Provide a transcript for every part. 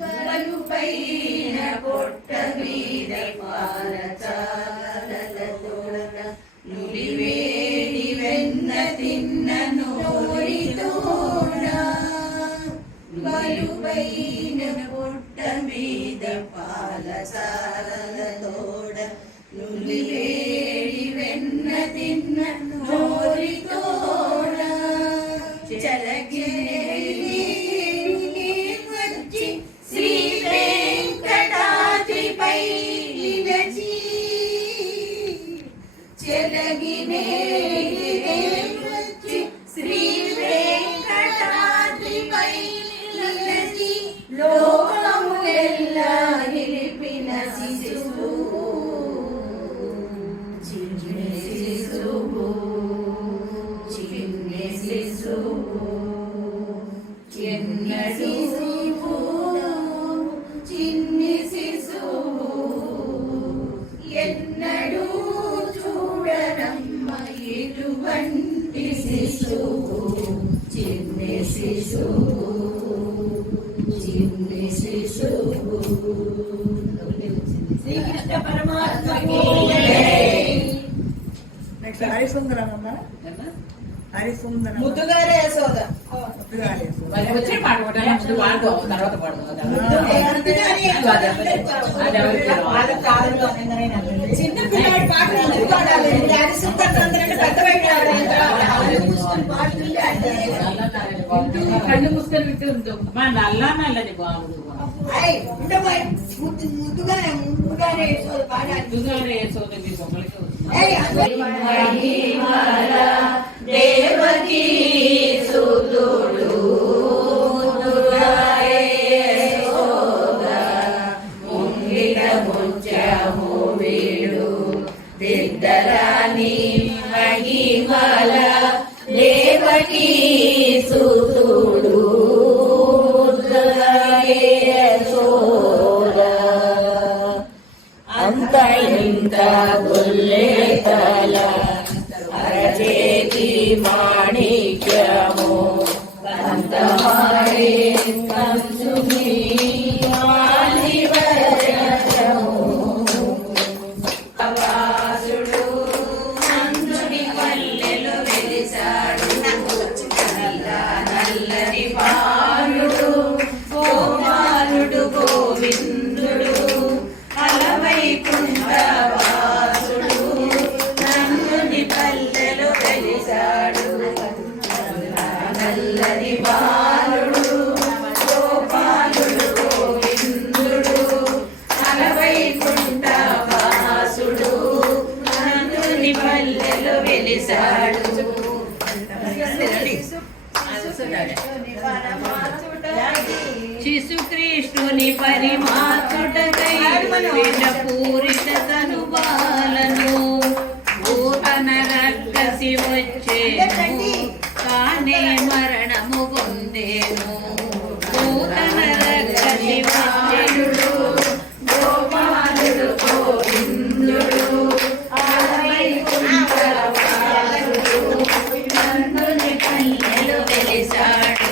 బలుపైన పొట్ట మీద పాలచాలతోన నులివేడి వెన్న తిన్న నోరితోన బలుపైన పొట్ట మీద పాలచాలతోడ నులివేడి వెన్న తిన్న నోరితోన చలకి చెలగినే శ్రీ వెంకటాద్రిపై నిలచి లోకములెల్లా నిలిపిన శిశువు చిన్ని శిశువు చిన్ని శిశువు ఎన్నడూ చిన్ని శిశువు ఎన్నడూ ఇటువంటి శిశువు చిన్ని శిశువు చిన్ని శిశువు శ్రీకృష్ణ పరమాత్మకి నెక్స్ట్ హరిసుందరం అమ్మా హరిసుందరం ముద్దుగారే యశోద వచ్చే పాట ముందు పాడుకో తర్వాత చిన్న పిల్లాడి పాటలు పాడాలి కళ్ళు మూసుకొని వింటూ ఉంటాం మా నల్లది బాగుంది ముద్దుగానే యశోద మీ బొమ్మలకి దేవకీ సుతుడు ముంగిట ముచ్చము వీడు దిద్దరాని మహిమల దేవకీ సుతుడు అంత ఇంత గుల్లేతల అరచేతి మాణిక్యము అంతమాడే కంసుని మాలివరము వాసుడు నందుని పల్లెలు వెలిసాడు నల్లని బాలుడు గోపాలుడు గోవిందుడు అలవైకుంఠవాసుడు నందుని పల్లెలు వెలిసాడు నల్లని బాలుడు గోపాలుడు గోవిందుడు అలవైకుంఠవాసుడు నందుని పల్లెలు వెలిసాడు శిశుకృష్ణుని పరిమాచుటకై పూరిత తనుబాలను భూతన రక్కసి వచ్చేను కానే మరణము పొందేను భూతన రక్కసి వచ్చేను గోపాలుడు గోవిందుడు నందుని పల్లెలు వెలిసాడు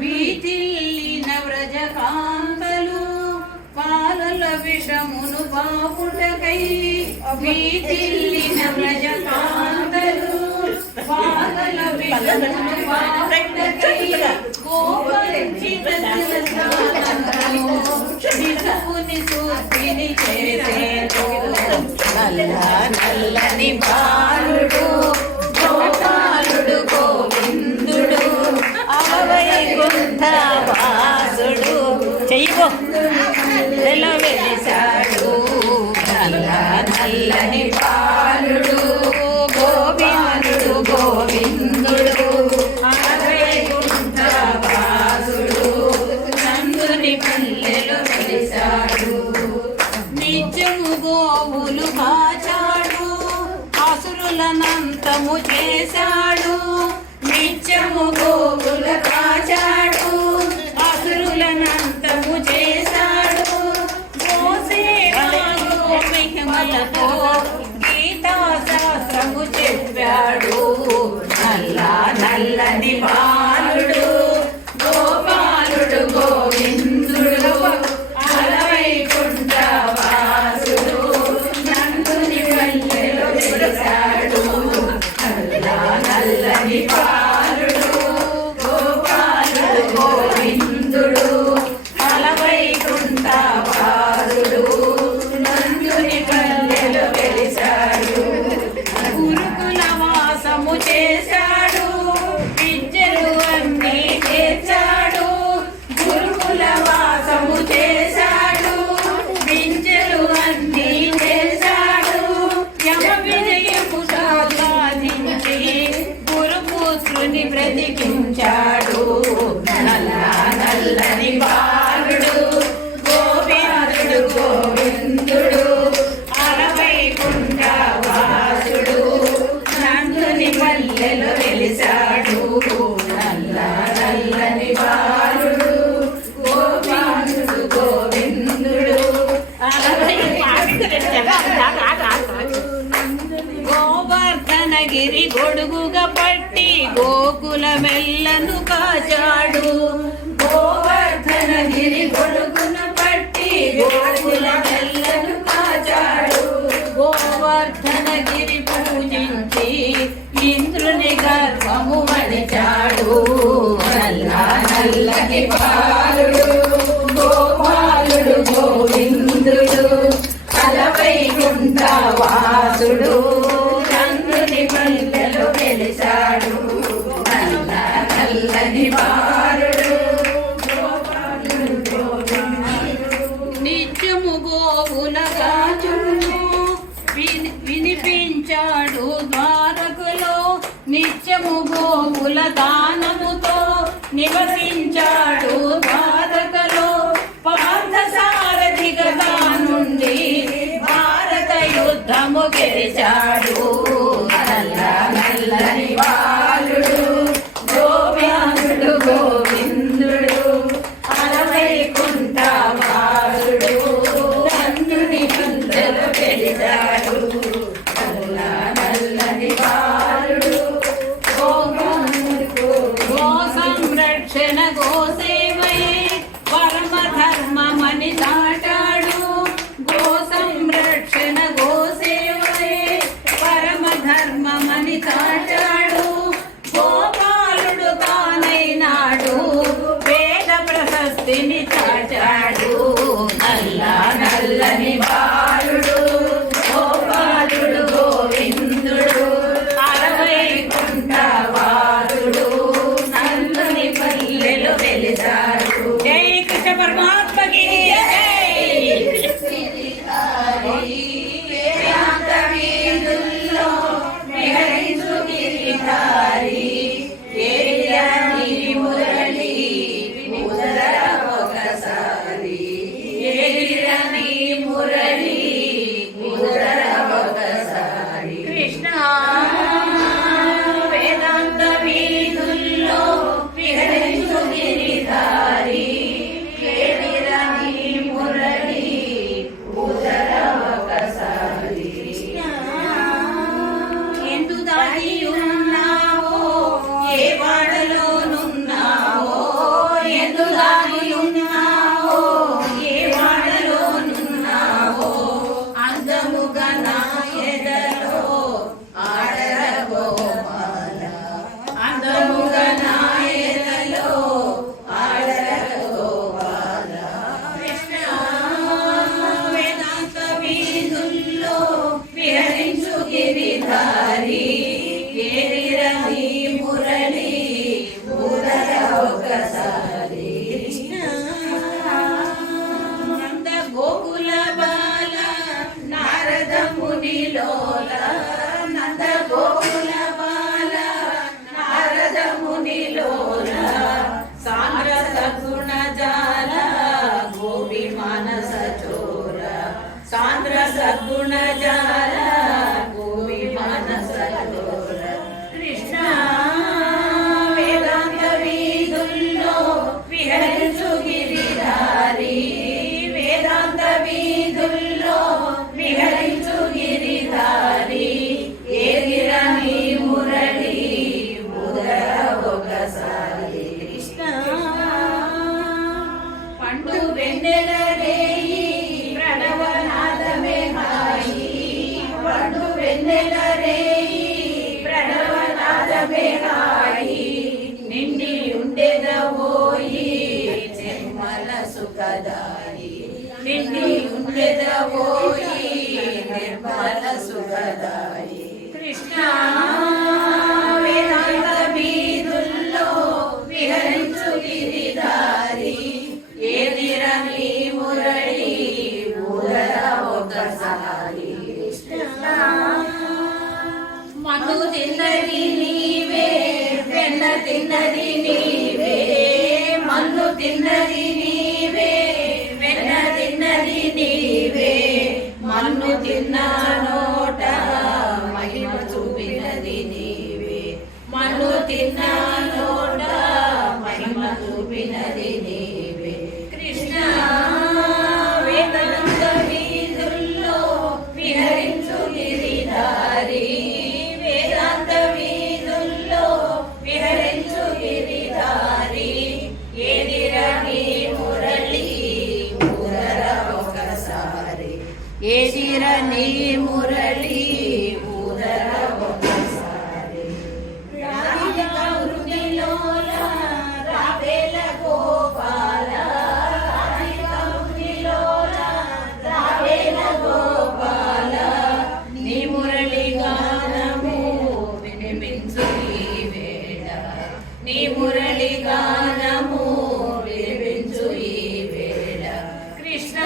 వీతిల్లిన వ్రజకాంతలు పాలల విషమును బాపుటకై వీతిల్లిన వ్రజకాంతలు పాలల విషమును బాపుటకై గోపరిచిత శిశువుని సూర్తిని చేసేను నల్లని బాలుడు గోపాలుడు గోవిందుడు అవైకుంఠవాసుడు చెయ్యో వెలిసాడు నల్లని బాలుడు గోవిందుడు గోవిందుడు అవైకుంఠవాసుడు నందుని పల్లెలు వెలిసాడు నిత్యము గోవులు కాచాడు అసురులనంతము చేశాడు నిత్యము గోకుల కాచాడు అసురులనంతము చేశాడు గోసేవలతో గీతా శాస్త్రము చెప్పాడు నల్ల నల్లని బాలుడు గోపాలుడు గోవిందుడు అలవైకుంఠ వాసుడు నందుని పల్లెలో వెలిశాడు నల్ల నల్లని బాలుడు గోపాలుడు గోవిందుడు అలవైకుంఠ వాసుడు నందుని పల్లెలో వెలిశాడు గురుకుల వాసము చేశాడు విద్యలు అన్నీ చేర్చాడు గురుకుల వాసము చేశాడు విద్యలు అన్నీ చేశాడు యమ విజయము సాధించి గురుపుత్రుని బ్రతికించాడు నల్ల నల్లని బాలుడు గోవిందుడు గోవిందుడు అలవైకుంఠ వాసుడు నందుని పల్లెలో వెలిశాడు నల్ల నల్లని బాలుడు గోవిందుడు గోవిందుడు గోవర్ధనగిరి గొడుగుగా పట్టి గోకుల మెల్లను కాచాడు గోవర్ధనగిరి గొడుగున పట్టి గోకుల మెల్లను కాచాడు గోవర్ధనగిరి పూజించి ఇంద్రుని గర్భము మడిచాడు నల్ల నల్లని బాలుడు గోపాలుడు గోవిందుడు అలవైకుంఠ వాసుడు నందుని పల్లెలో వెలిశాడు నల్ల నల్లని బాలుడు గోపాలుడు గోవిందుడు నిత్యము గోవుల గాచును వినిపించాడు ద్వారకులో నిత్యము గోవుల దానముతో నివసించాడు ద్వారకలో పార్థసారథిగా నుండి భారత యుద్ధము గెలిచాడు నల్ల నల్లని బాలుడు గోవిందుడు గోవిందుడు అలవైకుంఠ వాసుడు నందుని పల్లెలో వెలిశాడు నల్ల నల్లని బాలుడు గో సంరక్షణ గోసేవయే పరమ ధర్మమని దాటాడు గో సంరక్షణ గోసేవయే పరమ ధర్మమని దాటాడు గోపాలుడు తానైనాడు వేద ప్రశస్తిని చాటాడు నల్ల నల్లని బాలుడు గోపాలుడు గోవిందుడు అలవైకుంఠ వాసుడు నందుని పల్లెలో వెలిశాడు జై కృష్ణ పరమాత్మకి వేదాంత వీధుల్లో విహరించు గిరిధారి ఏలియాని మురళి ఉదర ఒకసారి ఏలియాని మురళి ఉదర ఒకసారి కృష్ణ వేదాంత వీధుల్లో విహరించు గిరిధారి ఏలియాని మురళి ఉదర ఒకసారి ఎందు దాగి ఉన్నావో ఏ వాడలోనున్నావో ఎందు దాగి ఉన్నావో ఏ వాడలోనున్నావో అందముగా నా ఎదలో ఆడరగోమాల అందముగా నా ఎదలో ఆడరగోమాల కృష్ణ వేదాంత వీధుల్లో విహరించు గిరిధారి ఏరిరని మురళి ఉదర ఒకసారి నంద గోకుల బాల నారద మునిలోల నంద గోకుల బాల నారద మునిలోల సాంద్ర సగుణ జాల గోపి మానస చోర సాంద్ర సగుణ జాల గోపి మానస చోర కృష్ణ వేద ఉండెదవోయి నిర్మల సుఖదాయి నిండి ఉండెదవోయి నిర్మల సుఖదాయి కృష్ణ వేదాంత వీధుల్లో విహరించు గిరిధారి ఏదిర నీ మురళి ఊదర ఒకసారి కృష్ణ మన్ను తిన్నది నీవే వెన్న తిన్నది నీవే మన్ను తిన్నది నీవే వెన్న తిన్నది నీవే మన్ను తిన్న నోట మహిమ చూపినది నీవే మన్ను తిన్న నోట మహిమ చూపినది నీవే కృష్ణ వేదాంత వీధుల్లో విహరించు గిరిధారి వేదాంత వీధుల్లో విహరించు గిరిధారి ఏదిరా నీ మురళి ఊదర ఒకసారి ఏదిరా నీ మురళి ఊదర ఒకసారి రాధిక వృద్ధిలోల రావేల గోపాల రాధిక వృద్ధిలోల రావేల గోపాల నీ మురళి గానము వినిపించు ఈ వేళ నీ మురళి గానము వినిపించు ఈ వేళ కృష్ణ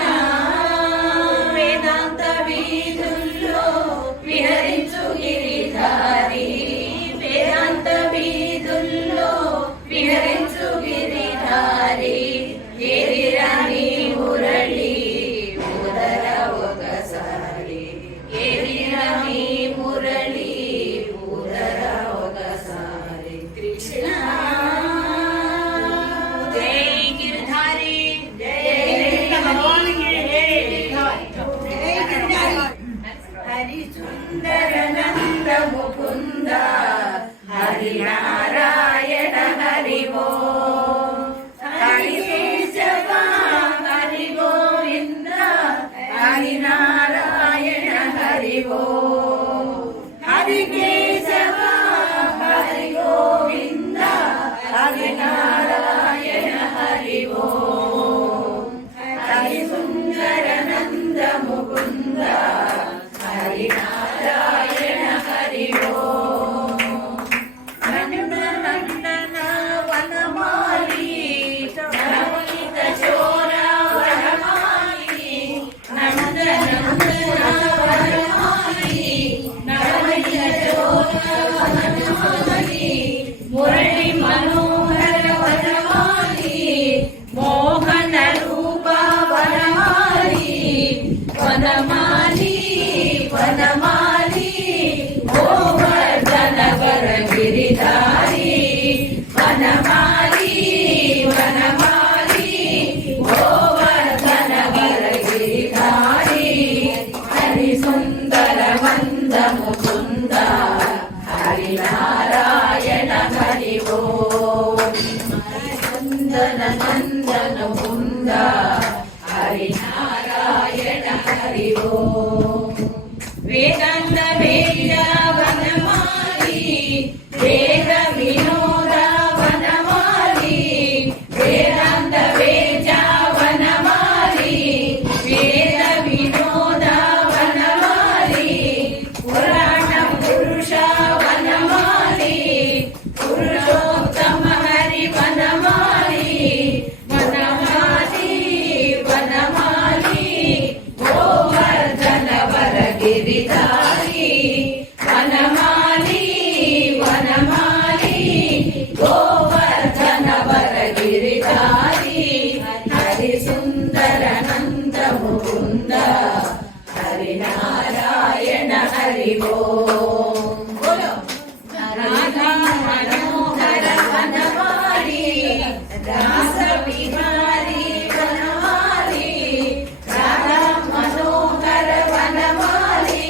వేదాంత వీధుల్లో విహరించు గిరిధారి వేదాంత వీధుల్లో విహరించు గిరిధారి ఏదిరా నీ మురళి ఊదర ఒకసారి ఏదిరా నీ మురళి ఊదర ఒకసారి కృష్ణ జై గిరిధారి హరి సుందర నంద ముకుంద హరి నారాయణ హరి ఓం హరి కేశవ హరి గోవింద హరి నారాయణ హరి ఓం హరి కేశవ హరి గోవింద హరి నారాయణ హరి ఓం హరి సుందర నంద ముకుంద హరి నారాయణ హరి ఓం నందన నందన వనమాలి నవనీత చోర వనమాలి నందన నందన వనమాలి నవనీత చోర వనమాలి మురళి మనోహర వనమాలి మోహన రూప వనమాలి వనమాలి వనమాలి గోవర్ధన వర గిరిధారి వనమాలి వనమాలి గోవర్ధన వర గిరిధారి హరి సుందర మంద ముకుంద హరి నారాయణ హరి ఓం నందన నందన ముకుంద హరి నారాయణ హరి ఓం వేదాంత వేద వనమాలి వేద వినోద వనమాలి వేదాంత వేద వనమాలి వేద వినోద వనమాలి పురాణ పురుష వనమాలి పురుషోత్తమ హరి వనమాలి వనమాలి వనమాలి గోవర్ధన వర గిరిధారి వనమాలి వనమాలి గోవర్ధన వర గిరిధారి హరి సుందర నంద ముకుంద హరి నారాయణ హరి ఓం రాధా మనోహర వనమాలి రాస విహారీ వనమాలి రాధా మనోహర వనమాలి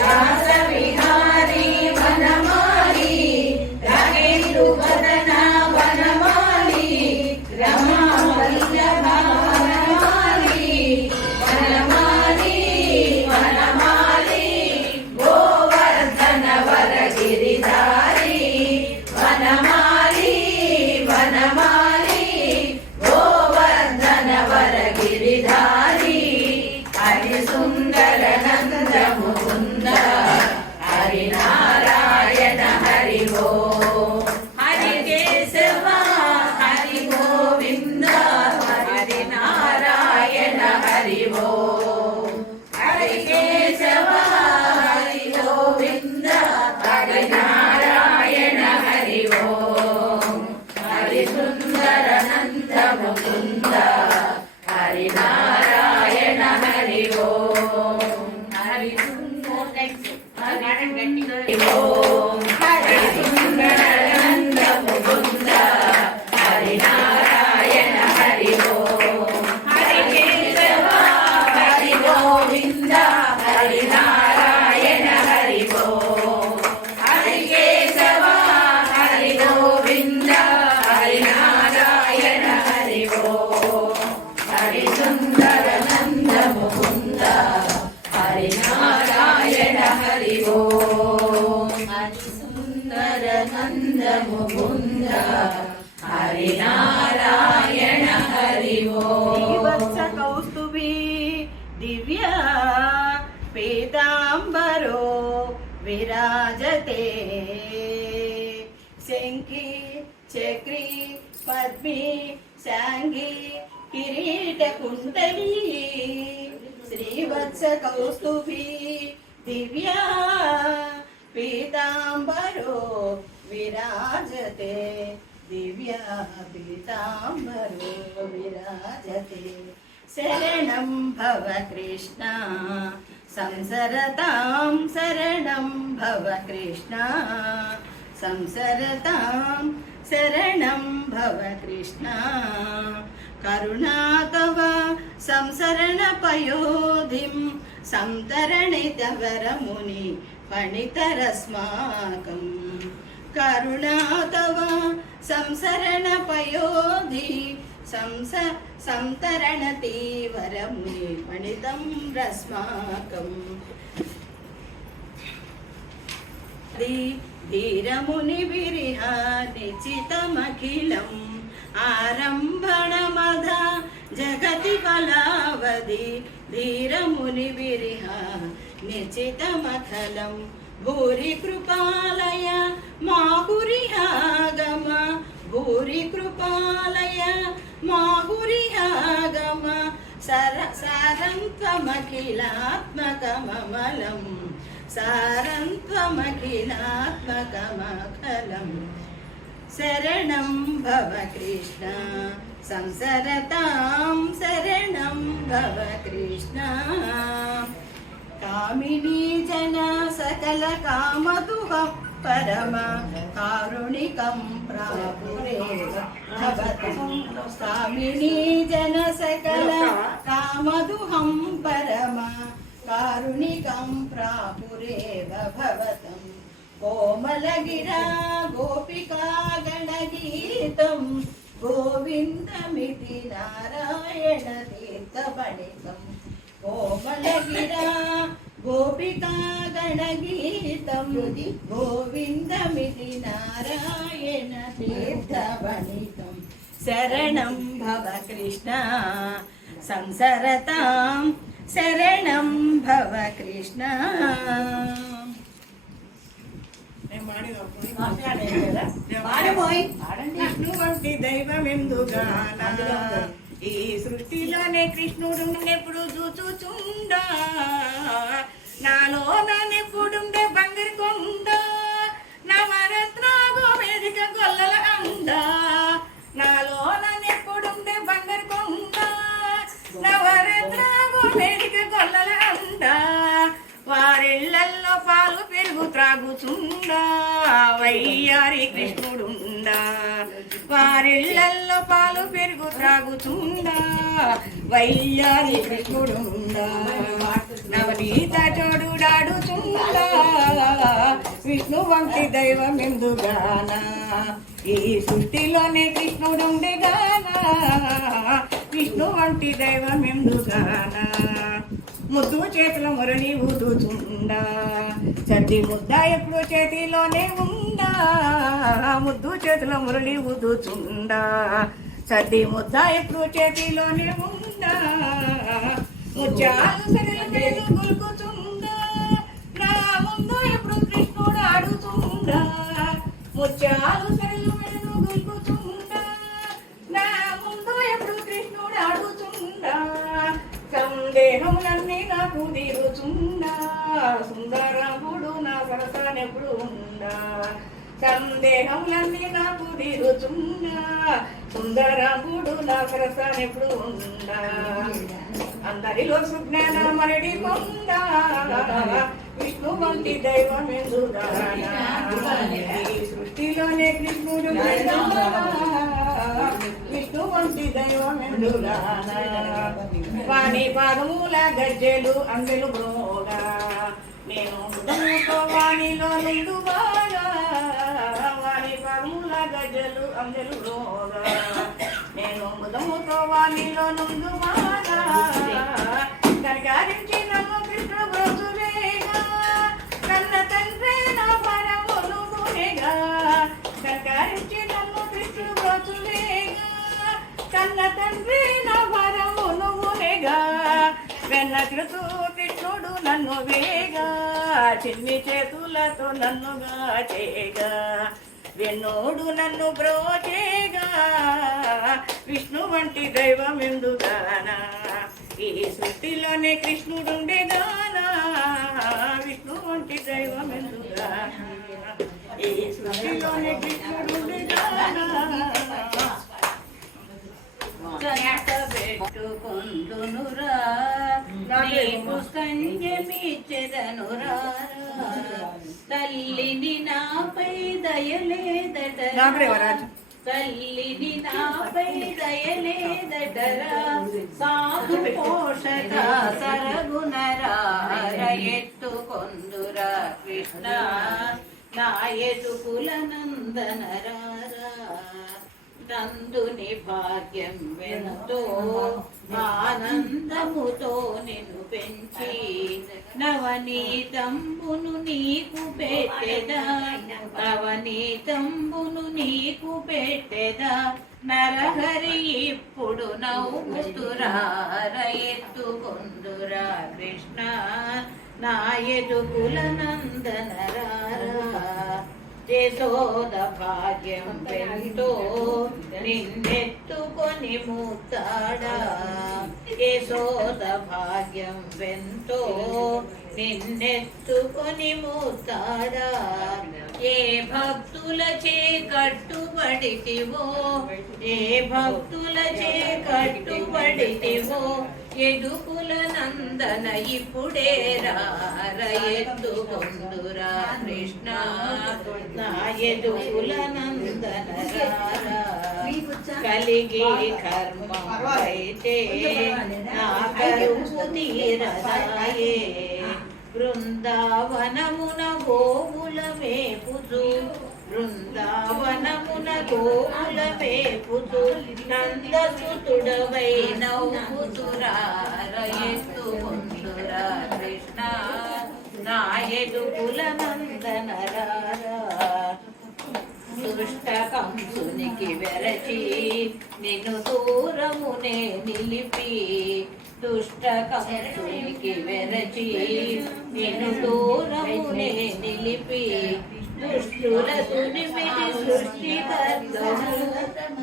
రాస విహారీ వనమాలి రాగేందు వదన వనమాలి రమా వల్లభ వనమాలి వనమాలి వనమాలి గోవ సుందర నంద ముకుంద హరి నారాయణ హరి ఓం హరి ఓం హరి సుందర నంద ముకుంద హరి నారాయణ హరి ఓం హరి కేశవ హరి గోవింద హరి నారాయణ హరి ఓం హరి కేశవ హరి గోవింద హరి నారాయణ హరి ఓం హరి సుందర నంద ముకుంద హరి నారాయణ హరి ఓం హరి సుందర నంద ముకుంద హరి నారాయణ హరి ఓం శ్రీవత్స కౌస్తుభి దివ్య పీతాంబరో విరాజతే శంఖి చక్రి పద్మి శాంగి కిరీట కుండలి శ్రీవత్స కౌస్తుభి దివ్య పీతాంబరో విరాజతే దివ్య పీతాంబరో విరాజతే శరణం భవ కృష్ణ సంసరతాం శరణం భవ కృష్ణ సంసరతాం శరణం భవ కృష్ణ కరుణా తవ సంసరణ పయోధిం సంతరణిత వరముని ఫణితరస్మాకం కరుణా తవ సంసరణ పయోధి సంతరణతి వరముని ఫణితం రస్మాకం ధీరముని విరిహ నిచితమఖిలం ఆరంభణ మధ జగతి కళావధి ధీరముని విరిహ నిచితమఖలం భూరి కృపాలయ మాహురిహాగమ భూరి కృపాలయ మాహురిహాగమ సారంత్వమఖిలాత్మకమమలం సారంత్వమఖిలాత్మకమఖలం శరణం భవ కృష్ణ సంసరతాం శరణం భవ కృష్ణ కామినీ జన సకల కామదుఃఖ పరమ కారుణికం ప్రాపురేవ భవతం కామినీ జన సకల కామదుఃఖం పరమ కారుణికం ప్రాపురేవ భవతం కోమలగిరా గోపికా గణగీతం గోవిందమితి నారాయణ తీర్థపణితం కోమలగిరా గోపికా గణగీతం గోవిందమితి నారాయణ తీర్థపణితం శరణం భవ కృష్ణ సంసరతాం శరణం భవ కృష్ణ విష్ణు వంటి దైవమెందుగాన ఈ సృష్టిలోనే కృష్ణుడు ఎప్పుడు చూచుచుండా నాలో నన్నెప్పుడుండే బంగారు కొండ నవరత్నాగో వేదిక గొల్లల అండ నాలో నన్నెప్పుడుండే బంగారు కొండ నవరత్నాగో వేదిక గొల్లల అండ వారిళ్లల్లో పాలు పెరుగు త్రాగుచుండా వయ్యారి కృష్ణుడుండా వారిళ్లల్లో పాలు పెరుగు త్రాగుచుండా వయ్యారి కృష్ణుడుండా నవనీత చోడుడాడుచుండా విష్ణు వంటి దైవం ఎందుగాన ఈ సృష్టిలోనే కృష్ణుడుండేగాన విష్ణు వంటి దైవం ఎందుగాన ముద్దు చేతుల మురళి ఊదుచుండా చద్ది ముద్ద ఎప్పుడు చేతిలోనే ఉండా ముద్దు చేతుల మురళి ఊదుచుండా చద్ది ముద్ద ఎప్పుడు చేతిలోనే ఉండా ముత్యాలు సరిల పేరు గుల్కుచుండా నా ముందు ఎప్పుడు కృష్ణుడు ఆడుచుండా ముత్యాలు సరిల పేరు గుల్కుచుండా నా ముందు ఎప్పుడు కృష్ణుడు ఆడుచుండా సందేహములన్నీ నాకు తీరుచుండా సుందరముడు నా సరసనెప్పుడు ఉండా సందేహములన్నీ నాకు తీరుచున్నా సుందరముడు నా సరసనెప్పుడు ఉండా అందరిలో సుజ్ఞాన మరడి పొందా విష్ణు వంటి దైవం ఎందుగానా ఈ సృష్టిలోనే కృష్ణుడు విష్ణు వంటి దైవం ఎందుగానా వాణి పాదముల గజ్జెలు అందెలు బ్రోగా నేను హృదయంతో వాణిలో నిండువాగా వాణి పాదముల గజ్జెలు అందెలు బ్రోగా నేను ముదముతో వాణిలో నుండువాగా కనకారించి నన్ను కృష్ణుడు బ్రోచువేగా కన్న తండ్రి నా పరములు గునేగా కనకారించి నన్ను కృష్ణుడు బ్రోచువేగా కన్న తండ్రి నా పరములు గునేగా వెన్న కృతు కృష్ణుడు నన్ను వేగా చిన్ని చేతులతో నన్నుగా చేయగా వెన్నోడు నన్ను బ్రోచేగా విష్ణు వంటి దైవం ఎందుగానా ఈ సృష్టిలోనే కృష్ణుడుండేగానా విష్ణు వంటి దైవం ఎందుగానా ఈ సృష్టిలోనే కృష్ణుడుండేగానా పెట్టుకుందునురా నీకు సంజమిచెదనురా తల్లిని నాపై దయలేదటరా తల్లిని నాపై దయలేదటరా సాధు పోషక సరగుణరా ఎత్తుకొందురా కృష్ణ నా ఎదుకుల నందనరారా నందుని భాగ్యం వెనుతో ఆనందముతో నిన్ను పెంచి నవనీతంబును నీకు పెట్టెదా నవనీతంబును నీకు పెట్టెదా నరహరి ఇప్పుడు నవ్వుతురార ఎత్తుకొందురా కృష్ణ నా ఎదుకుల నందనరారా యశోద భాగ్యం వెంటో నిన్నెత్తుకొని ముద్దాడా యశోద భాగ్యం వెంటో నిన్నెత్తుకొని ముద్దాడా ఏ భక్తులచే కట్టుబడితివో ఏ భక్తులచే కట్టుబడితివో ఎదుకుల నందన ఇప్పుడే ఎత్తుకొందురా కృష్ణ నా ఎదుకుల నందన కలిగి కర్మం అయితే నా కరువు తీరదాయే బృందావనమున గోవుల మేపుచు బృందావనమున గోవుల మేపుచు నందసుతుడవై నవ్వుతురార ఎత్తుకొందురా కృష్ణ నా ఎదుకుల నందనరారా దుష్ట కంసునికి వెరచి నిన్ను దూరమునే నిలిపి దుష్ట కంసునికి వెరచి నిన్ను దూరమునే నిలిపి దుష్టుల దునిమిడి సృష్టికర్తవు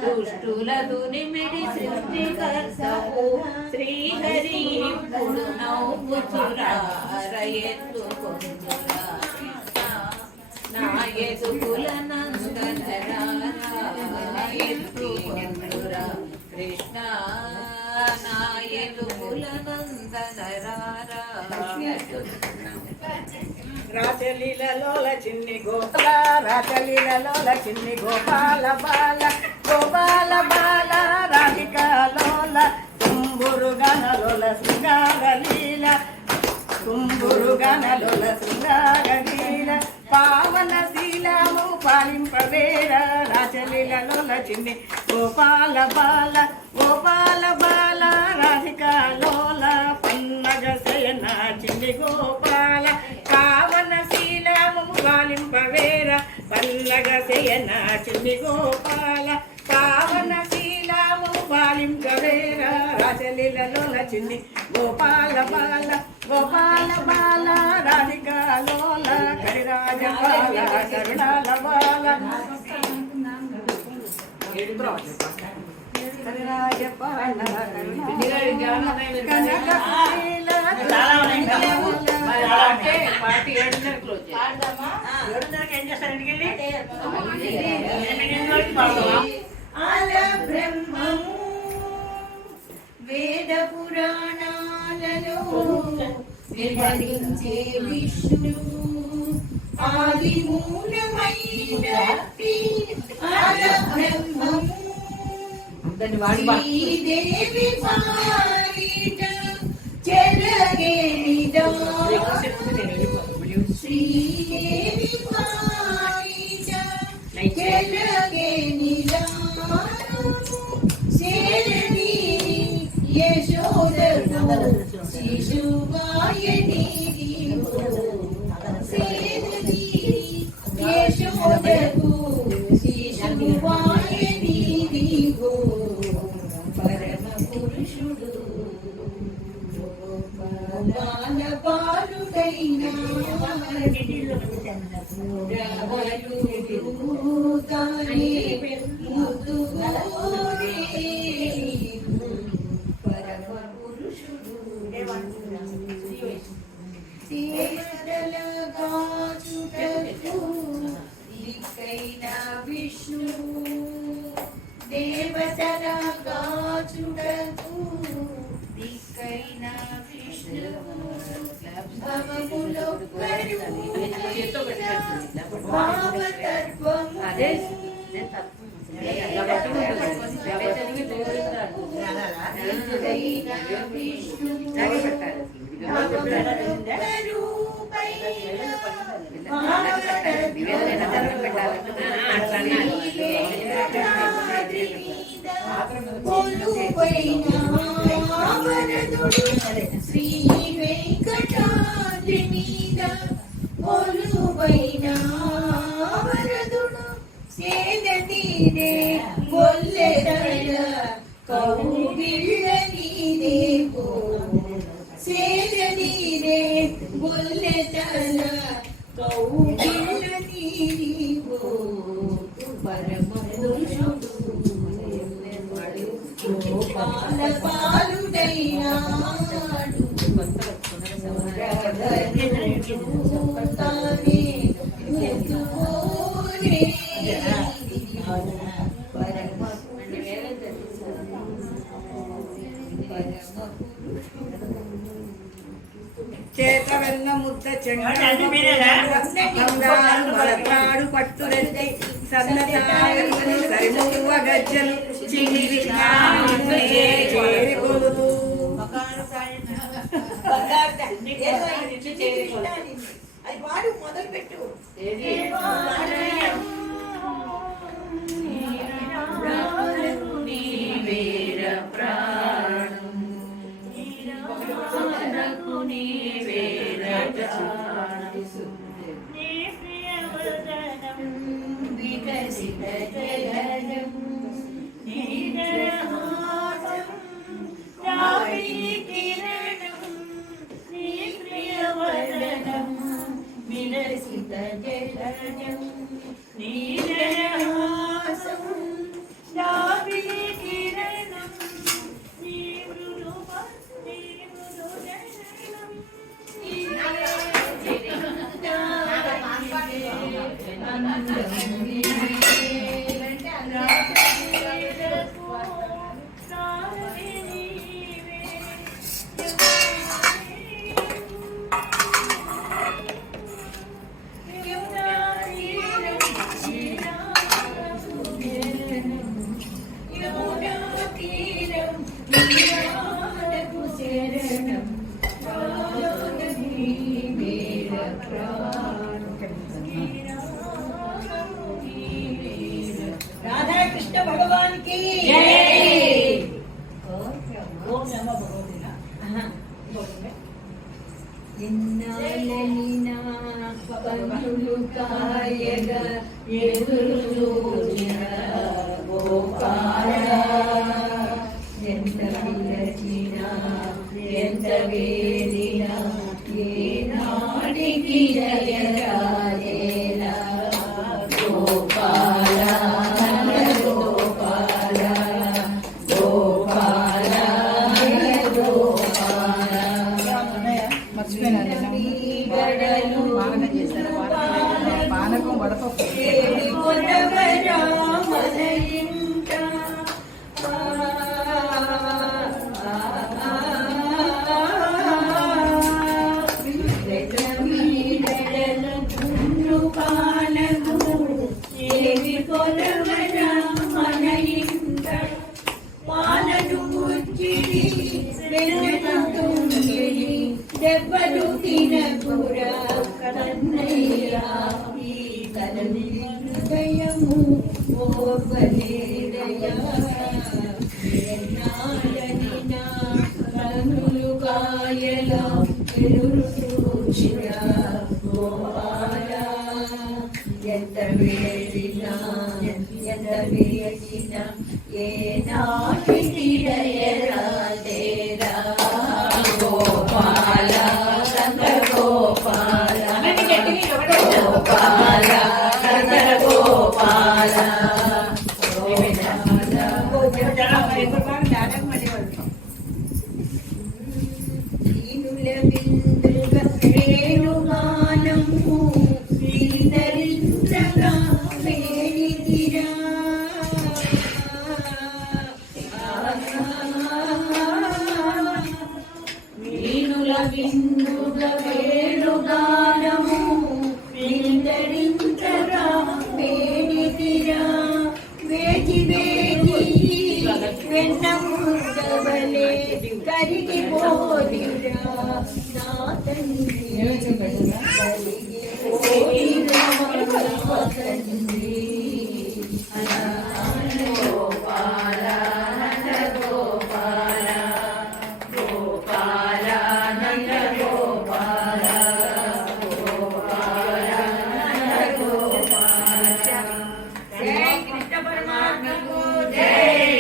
దుష్టుల దునిమిడి సృష్టికర్తవు శ్రీహరి ఇప్పుడు నవ్వుచురార ఎత్తుకొందురా నా ఎదుకుల నందనరారా ఎత్తుకొందురా కృష్ణ నా ఎదుకుల నందనరారా రాచలీలలోల చిన్ని గోపాల రాచలీలలోల చిన్ని గోపాల బాల గోపాల బాల రాధికలోల తుంబురు గనలోల శృంగారలీల తుంబురు గనలోల శృంగారలీల పావన శీలము పాలింపవేర రాచలీలలోల చిన్ని గోపాల బాల గోపాల బాల రాధికలోల పన్నగ శయన చిన్ని గోపాల పావన శీలము పాలింపవేర పల్లగ శయన చిన్ని గోపాల పావన శీలము పాలింపవేర రాచలీలలోల చిన్ని గోపాల బాల గోపాల బాల రాధికలోల కరిరాజ బాల కరుణాల బాల కరిరాజ బాల కనక పార్టీ 7:30 క్లోజ్ చేయాలి. 7:30కి ఏం చేస్తారు ఇంటికి వెళ్ళి? ఆల బ్రహ్మము వేద పురాణాలలో వివరించే విష్ణువు ఆది మూలమైనట్టి ఆల బ్రహ్మము శ్రీదేవి పాలిట చెలగే శ్రీదేవి పాలిట చెలగే శరణి యశోదకు శిశువాయని శరణి యశోదకు శిశువాయని పరమ పురుషుడు బాల బాలుడైన తానే పరమ పురుషుడు దేవతలగాచుటకు దిక్కైన విష్ణువు దేవతలగాచుటకు దిక్కైన విష్ణువు భావతత్వం శ్రీ వెంకటాద్రి మీద కొలువైన వరదుడు సేదతీరే గొల్లెదల కౌగిళ్ళ నీదేవో సేదతీరే గొల్లెదల కౌగిళ్ళ నీదేవో పరమ పురుషుడు గోపాల పాలుడైనా చేతవెన్న ముద్ద చెంగాడు బలపాడు పట్టురెడ్డి సన్నతాయలు సరిమువ గజ్జలు చిగిరి చేరికొలుతూ అది వాడు మొదలు పెట్టు వికసిత జలజం వికసిత జలజం నీలహాసం దావిని కిరణం राधा कृष्ण भगवान की जय। ओम नमो మర్చిపోయినా పిడి వెన్నెలంటుండేది దెబ్బలు తినకురా కన్నయ్య ఈ తలని హృదయము ఓర్వలేదయ్యా ఎన్నాళ్ళని నా కనులు కాయలా ఎదురు చూసిరా గోపాలా ఎంత వేడినా ఎంత వేడినా ఏ నాటికి దయరాదేరా గోపాల కంద గోపాల గోపాల కంద గోపాల వేణుగానము శ్రీధరించగా వేణిగిరా వీణుల బిందుగ వేణుగానము శ్రీధరించగా వేణిగిరా వేచి వేచి వెన్నముడవలే కరిగిపోదిరా నా తండ్రి కరిగిపోయిరా నా తండ్రి గోపాల నంద గోపాల గోపాల నంద గోపాల గోపాల నంద గోపాల జై కృష్ణ పరమాత్మకు జై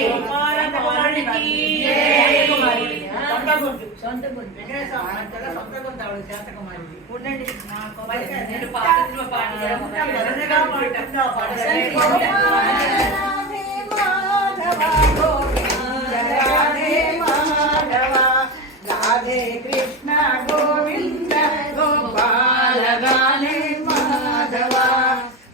గోపాల భగవానికి జై సొంత గుంటు సొంత గుంటు ఆవిడ శాతకుమారి ఉండండి నేను పాటలో రాధే కృష్ణ గోవింద గోపాల గానే మాధవ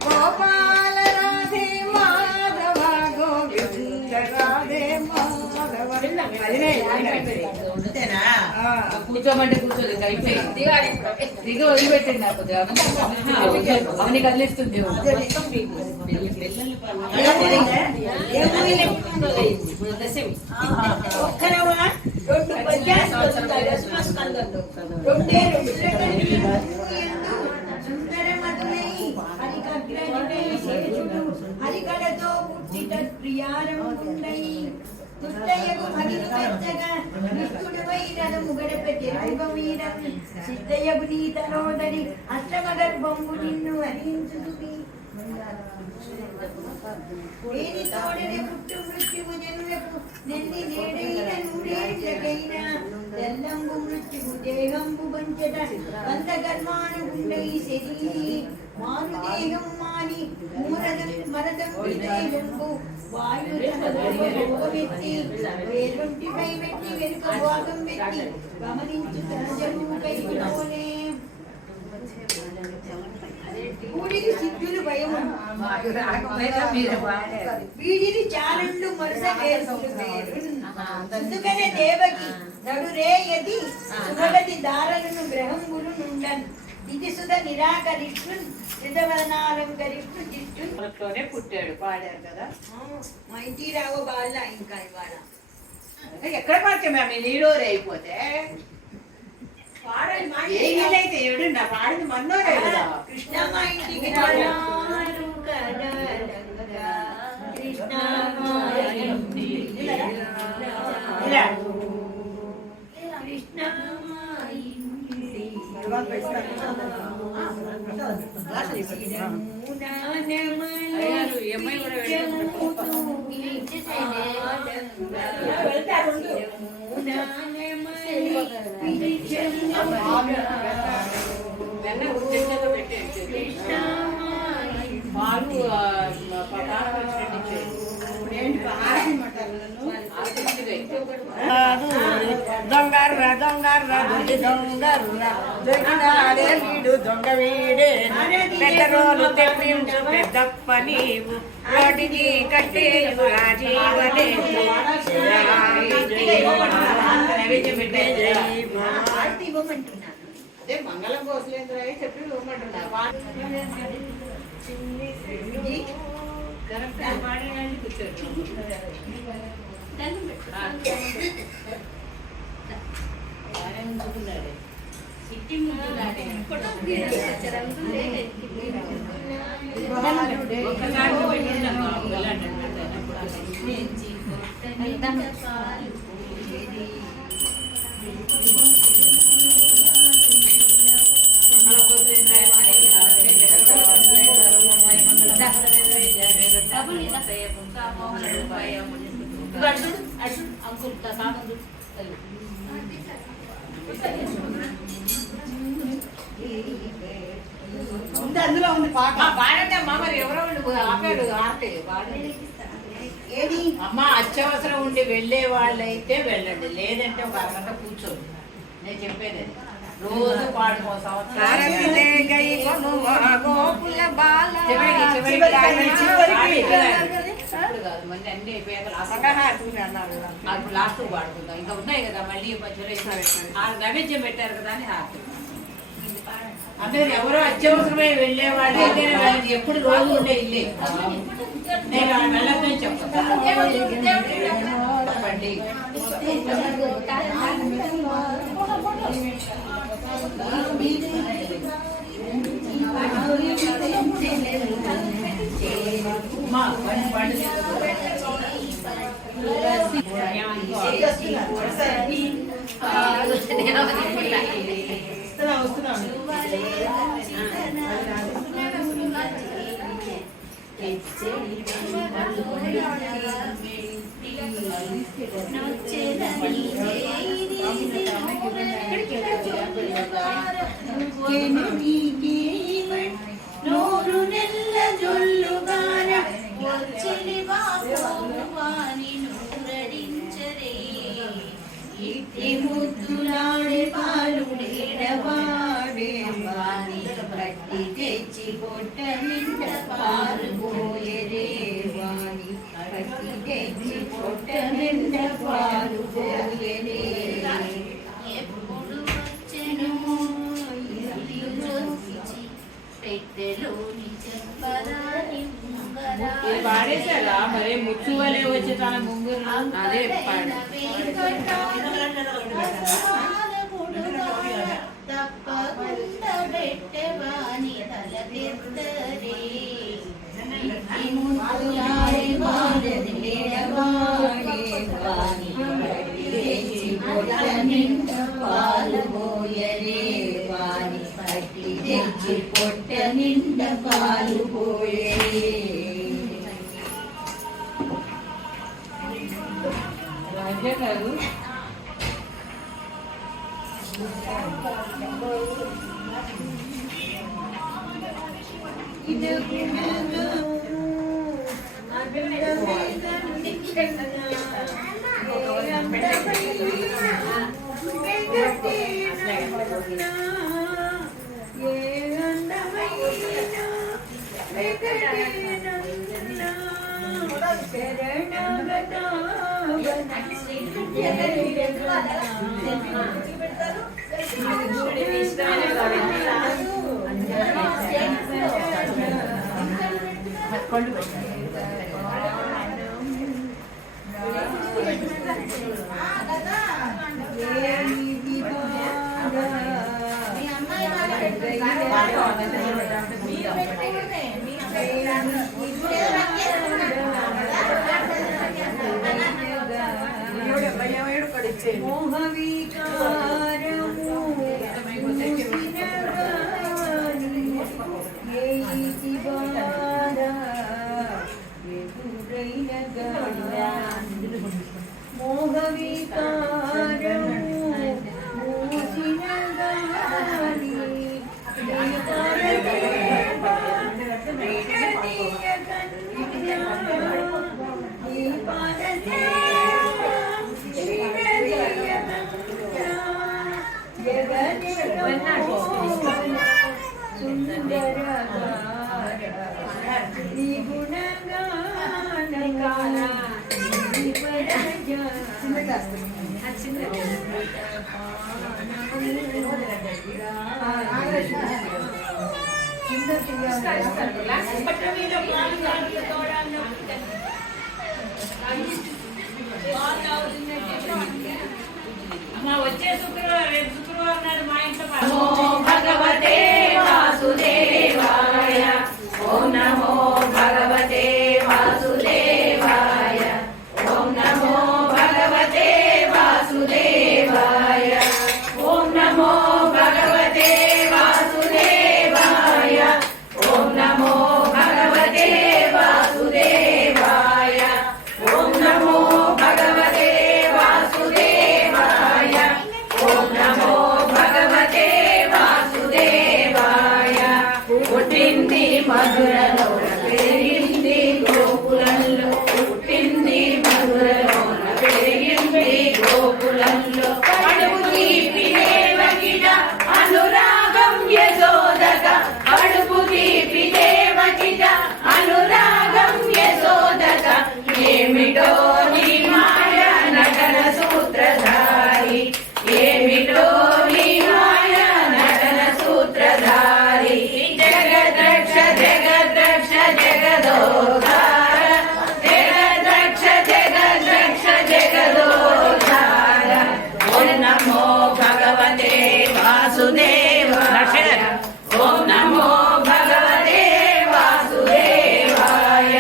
గోపాల రాధే మాధవ గోవింద రాధే మాధవ అంతేనా కూర్చోమంటే కూర్చోదు అయిపోయింది దిగ వదిలిపెట్టండి నాకు అవన్నీ కదిలిస్తుంది హరికడతో పుట్టిట ప్రియారముండై తుట్టయ్యకు భగిని మెచ్చగా నిష్ఠుడువై రథము గడప చెరుగమీరం సిద్ధయ్యకు నీ తనోదరి అష్టమగర్భంబు నిన్ను హరించుదువి వేని తోడనే పుట్టు మృత్యువు జనులకు నెల్లి నేడైన నూరేళ్ళకైనా తెల్లంబు మృత్యువు దేహంబు వంచట అంత కర్మానుగుండై శరీరి మారు దేహం మాని మరదం విదేహంబు వాయు వెత్తి వేరుంటిపై పెట్టి వెనుక భాగం పెట్టి గమనించు సహజము కైలోనే ఊడికి సిద్ధులు భయము వీడిని చాలండు మరుస అందుకనే దేవకి నడురే యది సుగతి దారలను గ్రహంబులు నుండన్ ఇది సుధ నిరాకరిష్టు శ్రితవదనాలంకరిష్టు జిష్టునే పుట్టాడు పాడారు కదా మా ఇంటి రావో బాల ఇంకా ఇవాళ ఎక్కడ పాడతాం మేము నీడోరే అయిపోతే పాడాలి ఏ వీలైతే ఎవడు నా పాడింది మన్నోరే కదా కృష్ణ మా ఇంటికి రారు కడలంగా కృష్ణ మా ఇంటికి రారు కృష్ణ మా ఇంటికి దొంగర్ర దొంగర్ర దొంగి దొంగర్ర దొంగినాడే వీడు దొంగ వీడే పెద్ద రోలు తెప్పించు పెద్దప్ప నీవు వాటికి కట్టేవు రాజీవనే అదే మంగళం కోసలేంద్ర చెప్పి ఇవ్వమంటున్నా కరెక్ట్ కూర్చోండి అందులో ఉంది పాట పాడండి అమ్మా. మరి ఎవరో ఆపాడు ఆపే ఏది అమ్మ. అత్యవసరం ఉండి వెళ్ళే వాళ్ళైతే వెళ్ళండి, లేదంటే ఒక అరగంట కూర్చోండి. నేను చెప్పేది అది. రోజు పాడుకో సంవత్సరం కాదు మళ్ళీ అన్ని పేపర్లు అప్పుడు లాస్ట్ పాడుకుందాం. ఇంకా ఉన్నాయి కదా మళ్ళీ మధ్యలో 6 నైవేద్యం పెట్టారు కదా అని హారతి. అంటే ఎవరో అత్యవసరమై వెళ్ళేవాళ్ళు అయితే వాళ్ళకి ఎప్పుడు రోజు ఉండే ఇల్లే. నేను వెళ్ళొద్దని చెప్తాను. నూరు నెల్ల జొల్లుగాన వచ్చిలి వాని నూరడించరే ఇట్టి ముద్దులాడే పాలు నేడవాడే వాని పట్టి తెచ్చి పొట్ట నిండ పాలు పోయరే వాని పట్టి తెచ్చి పొట్ట నిండ పాలు పోయరే ఎప్పుడు వచ్చెను పెట్టెలోని చెప్పరాని పాడేశారా మరి? ముచ్చు వలే వచ్చి తన ముంగురు అదే తప్పకుండా పెట్టవాని తల తెత్తరే ముద్దులాడే వాడది లేడవాడే వాని తెచ్చి పొట్ట నిండ పాలు పోయరే వాని పట్టి తెచ్చి పొట్ట నిండ పాలు పోయరే రాజే గారు. మా వచ్చే శుక్రవారం రేపు శుక్రవారం నాడు మా ఇంట్లో నమో భగవతే వాసుదేవాయ ఓం నమో భగవతే వాసుదేవాయ ఓం నమో భగవతే వాసుదేవాయ ఓం నమో భగవతే వాసుదేవాయ ఓం నమో భగవతే వాసుదేవాయ ఓం నమో భగవతే వాసుదేవాయ ఓం నమో భగవతే వాసుదేవాయ పుట్టింది మధురలోన పెరిగింది గోకులంలో పుట్టింది మధురలోన పెరిగింది గోకులంలో అడుగు తీపి దేవకిట అనురాగం యశోదక అడుగు తీపి దేవకిట అనురాగం యశోదక ఏమిటో నీ మాయ నటన సూత్రధారి ఏమిటో నీ మాయ నటన సూత్రధారి జగద్రక్ష జగద్రక్ష జగదోధార జగద్రక్ష జగద్రక్ష జగదోధార ఓం నమో భగవతే వాసుదేవాయ ఓం నమో భగవతే వాసుదేవాయ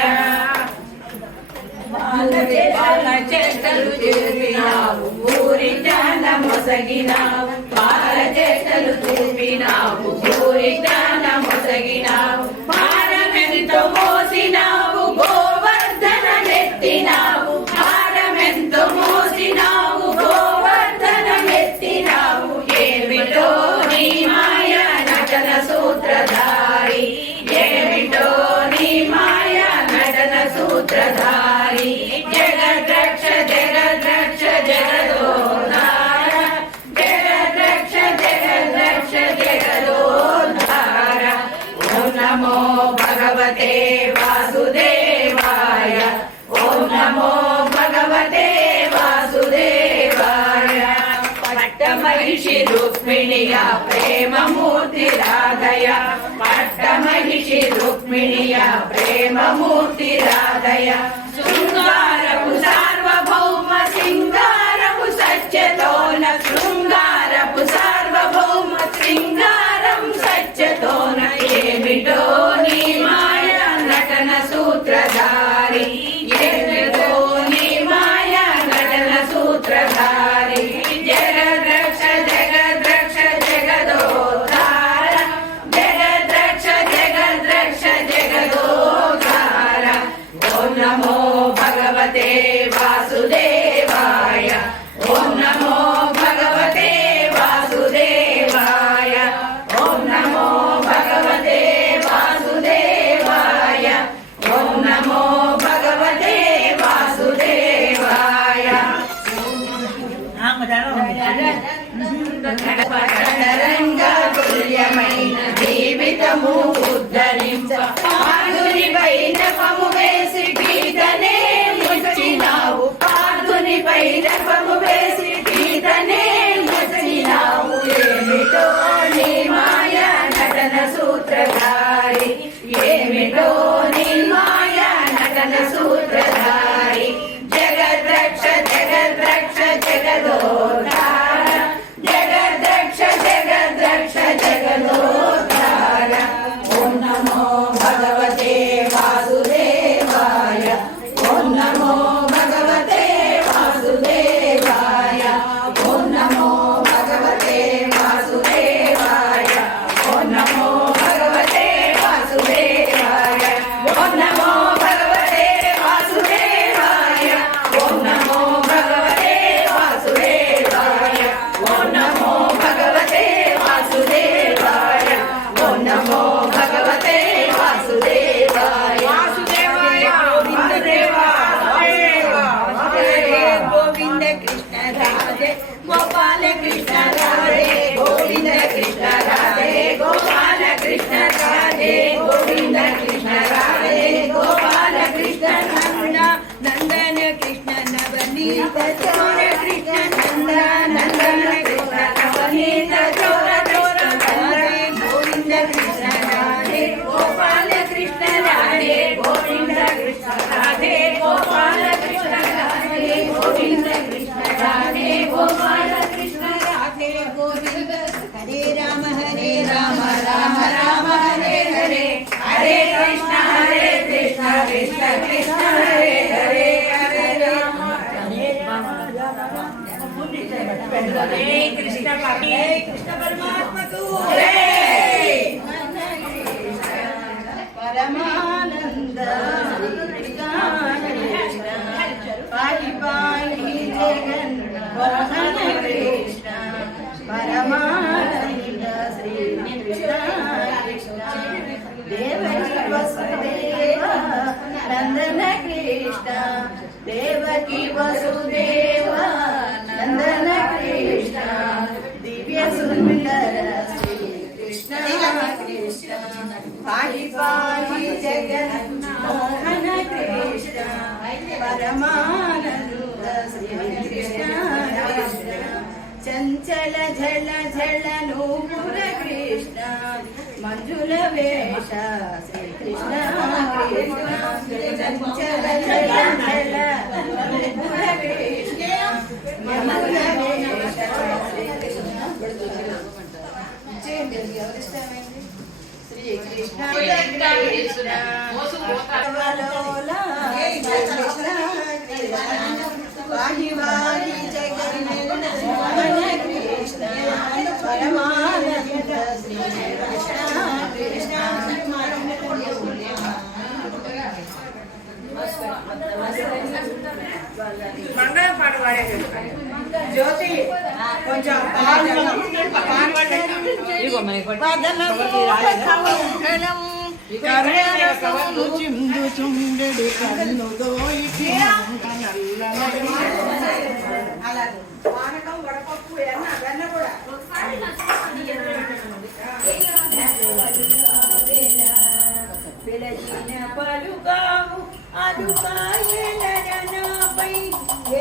బాల చేష్టలు చూపినావు ఊరి జ్ఞానం మొసగినావు బాల చేష్టలు చూపినావు ఊరి జ్ఞానం మొసగినావు భారమెంతో మోసినావు గోవర్ధన నెత్తినావు భారమెంతో మోసినావు గోవర్ధన నెత్తినావు ఏమిటో నీ మాయ నటన సూత్రధారి ఏమిటో నీ మాయ నటన సూత్రధారి జగద్రక్ష జగద్రక్ష జగదోధార జగద్రక్ష జగద్రక్ష జగదోధార ఓం నమో భగవతే వాసుదేవాయ ఓం నమో భగవతే వాసుదేవాయ పట్టమహిషి రుక్మిణియా ప్రేమమూర్తి రాధయ పట్టమహిషి రుక్మిణియా ప్రేమమూర్తి రాధయ శృంగారపు సార్వభౌమ సింగారపు సత్యతోన శృంగారపు సార్వభౌమ సింగారం సత్యతోన ఏమిటో నీ మాయ నటన సూత్రధారి ఏమిటో నీ మాయ నటన సూత్రధారి జగద్రక్ష జగద్రక్ష జగదోధార జగద్రక్ష జగద్రక్ష జగదోధార ఓం నమో భగవతే వాసుదేవాయ ఓం నమో భగవతే వాసుదేవాయ ఓం నమో భగవతే వాసుదేవాయ ఓం నమో భగవతే వాసుదేవాయ తుల్యమైన జీవితము ఉద్ధరించ పార్థుని వైరపము వేసి గీతనే ముచ్చినావు పార్థుని వైరపము వేసి గీతనే ముచ్చినావు ఏమిటో నీ మాయ నటన సూత్రధారి ఏమిటో నీ మాయ నటన సూత్రధారి జగద్రక్ష జగద్రక్ష జగదోధార జగద్రక్ష జగద్రక్ష జగదోధార ఓం నమో భగవతే వాసుదేవాయ ఓం నమో భగవతే వాసుదేవాయ ఓం నమో భగవతే వాసుదేవాయ ఓం నమో భగవతే వాసుదేవాయ ఓం నమో భగవతే వాసుదేవాయ ఓం నమో భగవతే వాసుదేవాయ ఓం నమో భగవతే వాసుదేవాయ ఓం నమో భగవతే వాసుదేవాయ వాసుదేవాయ గోవింద కృష్ణ రాధే గోపాల కృష్ణ రాధే గోవింద కృష్ణ రాధే గోపాల కృష్ణ రాధే గోవింద కృష్ణ రాధే గోపాల కృష్ణ నంద నందన కృష్ణ నవనీత చోర కృష్ణ నంద నందన కృష్ణ నవనీత చోర చోర Govinda Krishna Radhe Gopala Krishna Radhe Govinda Krishna Radhe Gopala Krishna Radhe Govinda Krishna Radhe Gopala Krishna Krishna Hare Krishna Krishna Krishna Hare Hare Hare Rama Hare Krishna Paramatma Ki Jai Paramananda Krishna Krishna Pahi Pahi Jagan Mohan Krishna Paramananda Sri Krishna Krishna Devaki Vasudeva Nandana Krishna Devaki Vasudeva Nandana Krishna Divya Sundara Sri Krishna Krishna Pahi Pahi Jagan Mohan Krishna Paramananda Sri Krishna Krishna Chanchala Jhala Jhala Nupura Krishna Manjula Vesha Sri Krishna Krishna Chanchala Jhala Jhala Nupura Krishna Manjula Vesha Sri Krishna Sri Krishna Krishna Valola Krishna Vahi Vahi Jagan Mohan Krishna Paramananda Sri Krishna Krishna మంగళ పాట పాడే జ్యోతి కొంచెం చిందుచుండెడు కన్ను దోయికి పానకం వడపప్పు వెన్న కూడా పిలచిన పలుగావు అదుకాయలరనాపై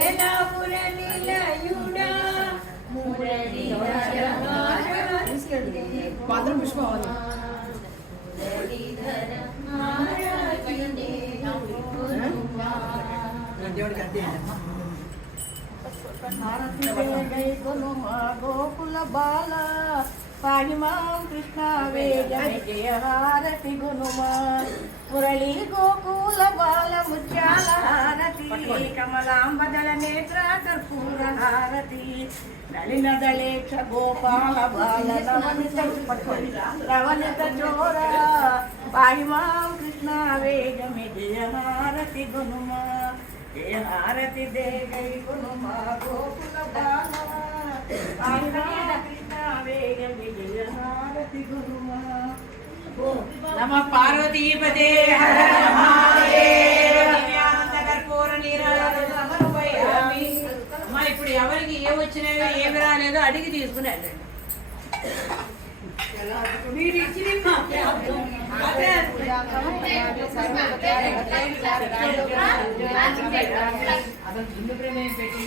ఏలాపుర నిలయుడా పాత్ర పుష్పం గోకుల బాల పాహిమాం కృష్ణ వేద జయ హారతి గునుమా మురళీ గోకుల బాల ముత్యాల హారతి కమలాంబదల నేత్ర కర్పూర హారతి నలిన దళేక్ష గోపాల బాల రవనిత చోర పాహిమాం కృష్ణ వేద జయ హారతి గునుమా జయ హారతి దే గై గునుమా గోకుల బాల కృష్ణ వేగ విజయ హారతి గురుమా నమ పార్వతీపదే హర మహాదేవ దివ్యానంద కర్పూర నీరాజనం సమర్పయామి. అమ్మా ఇప్పుడు ఎవరికి ఏ వచ్చినాయో ఏమి రాలేదో అడిగి తీసుకుని వెళ్ళండి. మీరు ఇచ్చిన అసలు హిందూ ప్రేమ పెట్టి